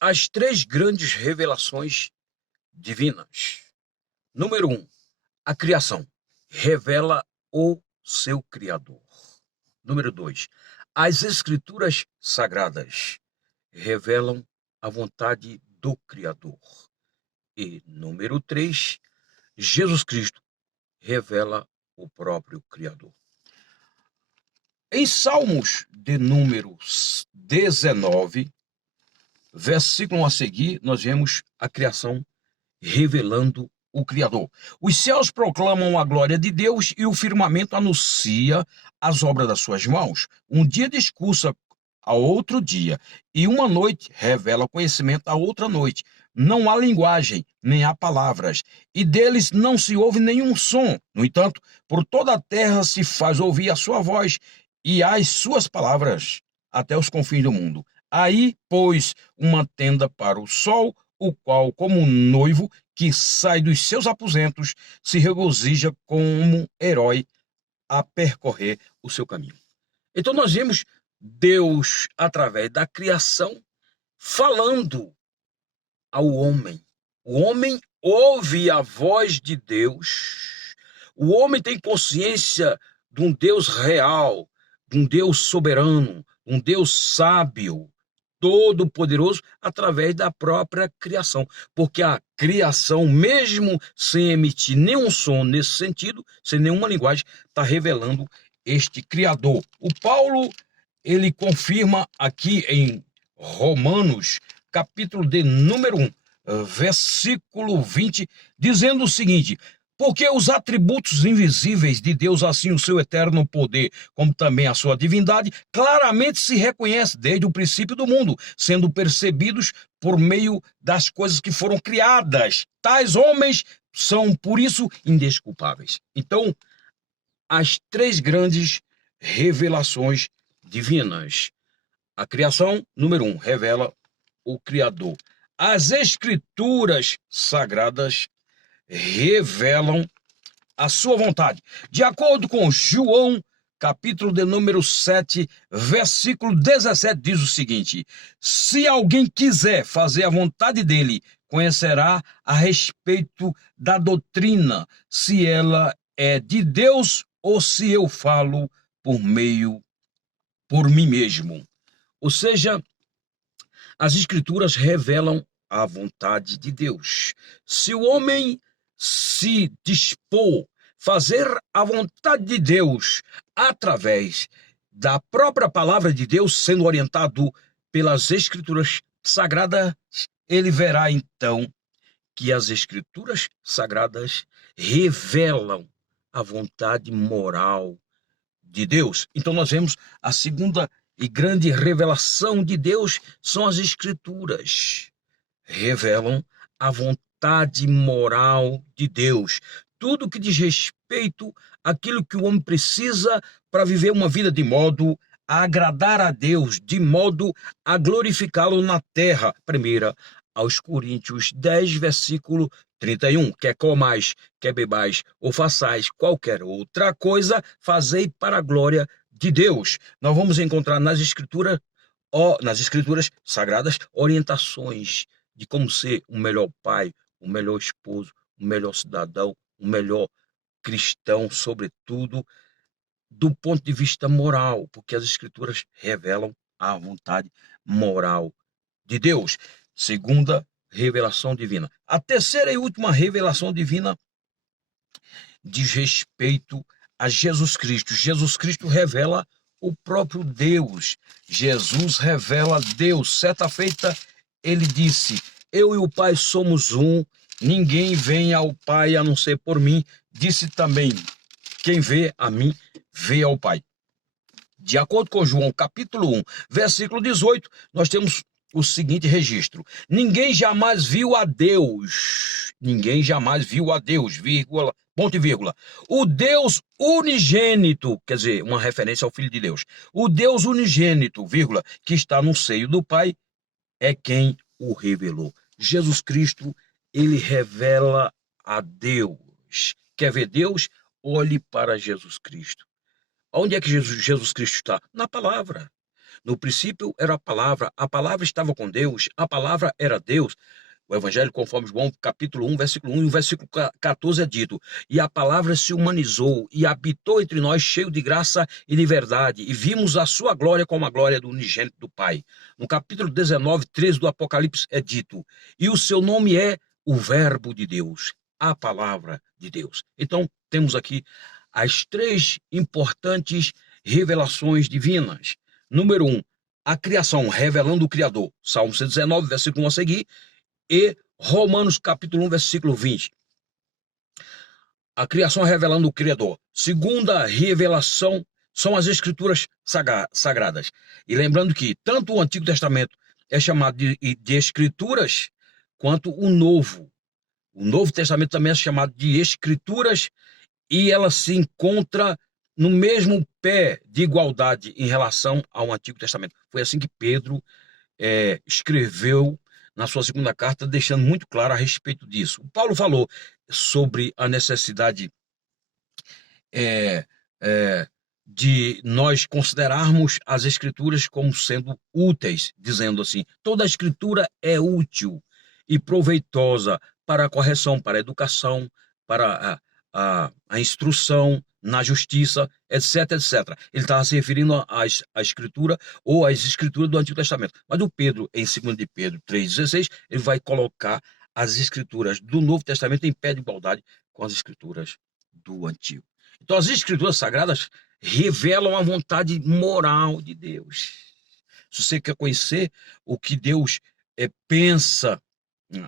As três grandes revelações divinas. Número 1, a criação revela o seu Criador. Número 2, as Escrituras Sagradas revelam a vontade do Criador. E número 3, Jesus Cristo revela o próprio Criador. Em Salmos de número 19, versículo a seguir, nós vemos a criação revelando o Criador. Os céus proclamam a glória de Deus e o firmamento anuncia as obras das suas mãos. Um dia discursa a outro dia, e uma noite revela conhecimento a outra noite. Não há linguagem, nem há palavras, e deles não se ouve nenhum som. No entanto, por toda a terra se faz ouvir a sua voz e as suas palavras até os confins do mundo. Aí, pois, uma tenda para o sol, o qual, como um noivo que sai dos seus aposentos, se regozija como herói a percorrer o seu caminho. Então nós vemos Deus, através da criação, falando ao homem. O homem ouve a voz de Deus. O homem tem consciência de um Deus real, de um Deus soberano, um Deus sábio, todo-poderoso, através da própria criação. Porque a criação, mesmo sem emitir nenhum som nesse sentido, sem nenhuma linguagem, está revelando este Criador. O Paulo, ele confirma aqui em Romanos, capítulo de número 1, versículo 20, dizendo o seguinte: porque os atributos invisíveis de Deus, assim o seu eterno poder, como também a sua divindade, claramente se reconhece desde o princípio do mundo, sendo percebidos por meio das coisas que foram criadas. Tais homens são, por isso, indesculpáveis. Então, as três grandes revelações divinas. A criação, número 1, revela o Criador. As Escrituras Sagradas revelam a sua vontade. De acordo com João, capítulo de número 7, versículo 17, diz o seguinte: se alguém quiser fazer a vontade dele, conhecerá a respeito da doutrina, se ela é de Deus ou se eu falo por mim mesmo. Ou seja, as Escrituras revelam a vontade de Deus. Se o homem se dispor a fazer a vontade de Deus através da própria palavra de Deus, sendo orientado pelas Escrituras Sagradas, ele verá então que as Escrituras Sagradas revelam a vontade moral de Deus. Então nós vemos a segunda e grande revelação de Deus são as Escrituras. Revelam a vontade moral de Deus. Tudo que diz respeito àquilo que o homem precisa para viver uma vida de modo a agradar a Deus, de modo a glorificá-lo na terra. Primeira aos Coríntios 10, versículo 31. Quer comais, quer bebais ou façais qualquer outra coisa, fazei para a glória de Deus. Nós vamos encontrar nas Escrituras Sagradas orientações de como ser um melhor pai, um melhor esposo, um melhor cidadão, um melhor cristão, sobretudo do ponto de vista moral, porque as Escrituras revelam a vontade moral de Deus. Segunda revelação divina. A terceira e última revelação divina diz respeito a Jesus Cristo. Jesus Cristo revela o próprio Deus. Jesus revela Deus. Certa feita, ele disse: eu e o Pai somos um, ninguém vem ao Pai a não ser por mim. Disse também: quem vê a mim, vê ao Pai. De acordo com João, capítulo 1, versículo 18, nós temos o seguinte registro: ninguém jamais viu a Deus. Ninguém jamais viu a Deus, vírgula, ponto e vírgula. O Deus unigênito, quer dizer, uma referência ao Filho de Deus. O Deus unigênito, vírgula, que está no seio do Pai, é quem o revelou. Jesus Cristo, ele revela a Deus. Quer ver Deus? Olhe para Jesus Cristo. Onde é que Jesus Cristo está? Na palavra. No princípio era a palavra estava com Deus, a palavra era Deus. O Evangelho, conforme João, capítulo 1, versículo 1 e o versículo 14 é dito: e a palavra se humanizou e habitou entre nós, cheio de graça e de verdade, e vimos a sua glória como a glória do unigênito do Pai. No capítulo 19, 13 do Apocalipse é dito: e o seu nome é o Verbo de Deus, a palavra de Deus. Então, temos aqui as três importantes revelações divinas. Número 1, a criação revelando o Criador. Salmo 119, versículo 1 a seguir. E Romanos capítulo 1, versículo 20. A criação revelando o Criador. Segunda revelação são as Escrituras sagradas. E lembrando que tanto o Antigo Testamento é chamado de Escrituras, quanto o Novo. O Novo Testamento também é chamado de Escrituras, e ela se encontra no mesmo pé de igualdade em relação ao Antigo Testamento. Foi assim que Pedro escreveu na sua segunda carta, deixando muito claro a respeito disso. O Paulo falou sobre a necessidade de nós considerarmos as Escrituras como sendo úteis, dizendo assim: toda a Escritura é útil e proveitosa para a correção, para a educação, para a instrução na justiça, etc, etc. Ele estava se referindo à Escritura ou às Escrituras do Antigo Testamento. Mas o Pedro, em 2 de Pedro 3,16, ele vai colocar as Escrituras do Novo Testamento em pé de igualdade com as Escrituras do Antigo. Então, as Escrituras Sagradas revelam a vontade moral de Deus. Se você quer conhecer o que Deus pensa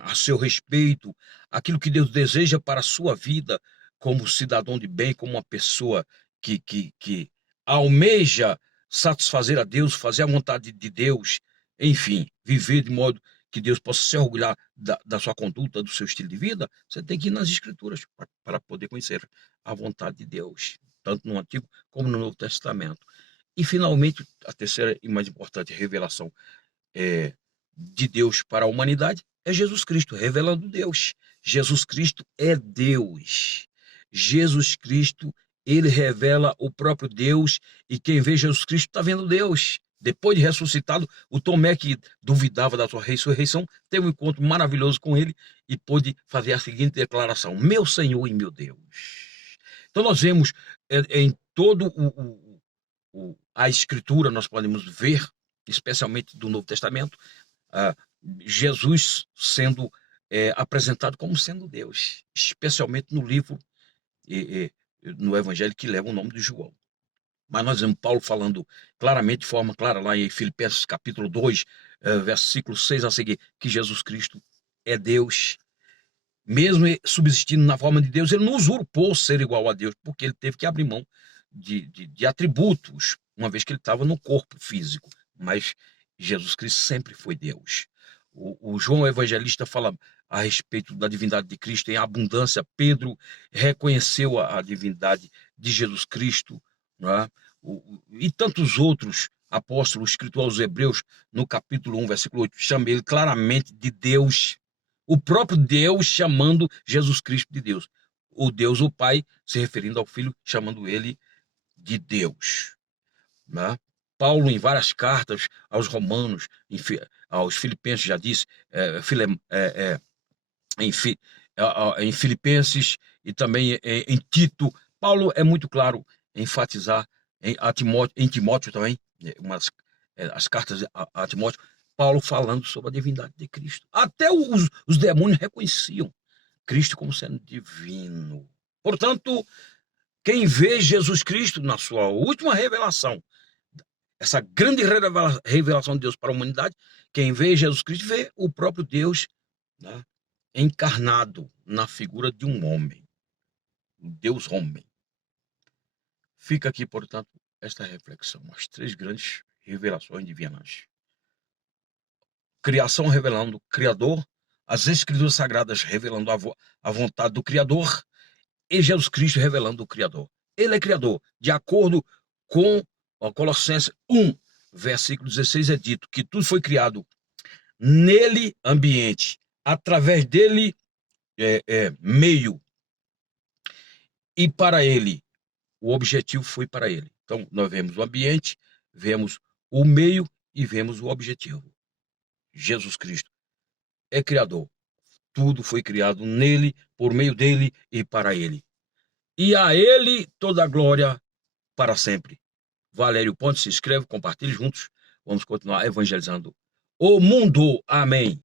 a seu respeito, aquilo que Deus deseja para a sua vida como cidadão de bem, como uma pessoa que almeja satisfazer a Deus, fazer a vontade de Deus, enfim, viver de modo que Deus possa se orgulhar da sua conduta, do seu estilo de vida, você tem que ir nas Escrituras para poder conhecer a vontade de Deus, tanto no Antigo como no Novo Testamento. E, finalmente, a terceira e mais importante revelação de Deus para a humanidade é Jesus Cristo, revelando Deus. Jesus Cristo é Deus. Jesus Cristo, ele revela o próprio Deus, e quem vê Jesus Cristo está vendo Deus. Depois de ressuscitado, o Tomé, que duvidava da sua ressurreição, teve um encontro maravilhoso com ele e pôde fazer a seguinte declaração: meu Senhor e meu Deus. Então nós vemos em todo a Escritura, nós podemos ver, especialmente do Novo Testamento, Jesus sendo apresentado como sendo Deus, especialmente no livro, no Evangelho que leva o nome de João. Mas nós vemos Paulo falando claramente, de forma clara, lá em Filipenses capítulo 2, versículo 6 a seguir, que Jesus Cristo é Deus. Mesmo subsistindo na forma de Deus, ele não usurpou ser igual a Deus, porque ele teve que abrir mão de atributos, uma vez que ele estava no corpo físico. Mas Jesus Cristo sempre foi Deus. O João Evangelista fala a respeito da divindade de Cristo em abundância. Pedro reconheceu a divindade de Jesus Cristo, não é? E tantos outros apóstolos, escrito aos Hebreus, no capítulo 1, versículo 8, chama ele claramente de Deus. O próprio Deus chamando Jesus Cristo de Deus. O Deus, o Pai, se referindo ao Filho, chamando ele de Deus. Né? Paulo, em várias cartas aos Romanos, aos Filipenses, já disse, em Filipenses e também em Tito, Paulo é muito claro em enfatizar em Timóteo também, as cartas a Timóteo, Paulo falando sobre a divindade de Cristo. Até os demônios reconheciam Cristo como sendo divino. Portanto, quem vê Jesus Cristo na sua última revelação, essa grande revelação de Deus para a humanidade, quem vê Jesus Cristo vê o próprio Deus, né, encarnado na figura de um homem, Deus homem. Fica aqui, portanto, esta reflexão, as três grandes revelações divinas. Criação revelando o Criador, as Escrituras Sagradas revelando a vontade do Criador, e Jesus Cristo revelando o Criador. Ele é Criador. De acordo com Colossenses 1, versículo 16, é dito que tudo foi criado nele, ambiente, através dele, meio, e para ele. O objetivo foi para ele. Então, nós vemos o ambiente, vemos o meio e vemos o objetivo. Jesus Cristo é Criador. Tudo foi criado nele, por meio dele e para ele. E a ele toda a glória para sempre. Valério Pontes, se inscreve, compartilhe juntos. Vamos continuar evangelizando o mundo. Amém.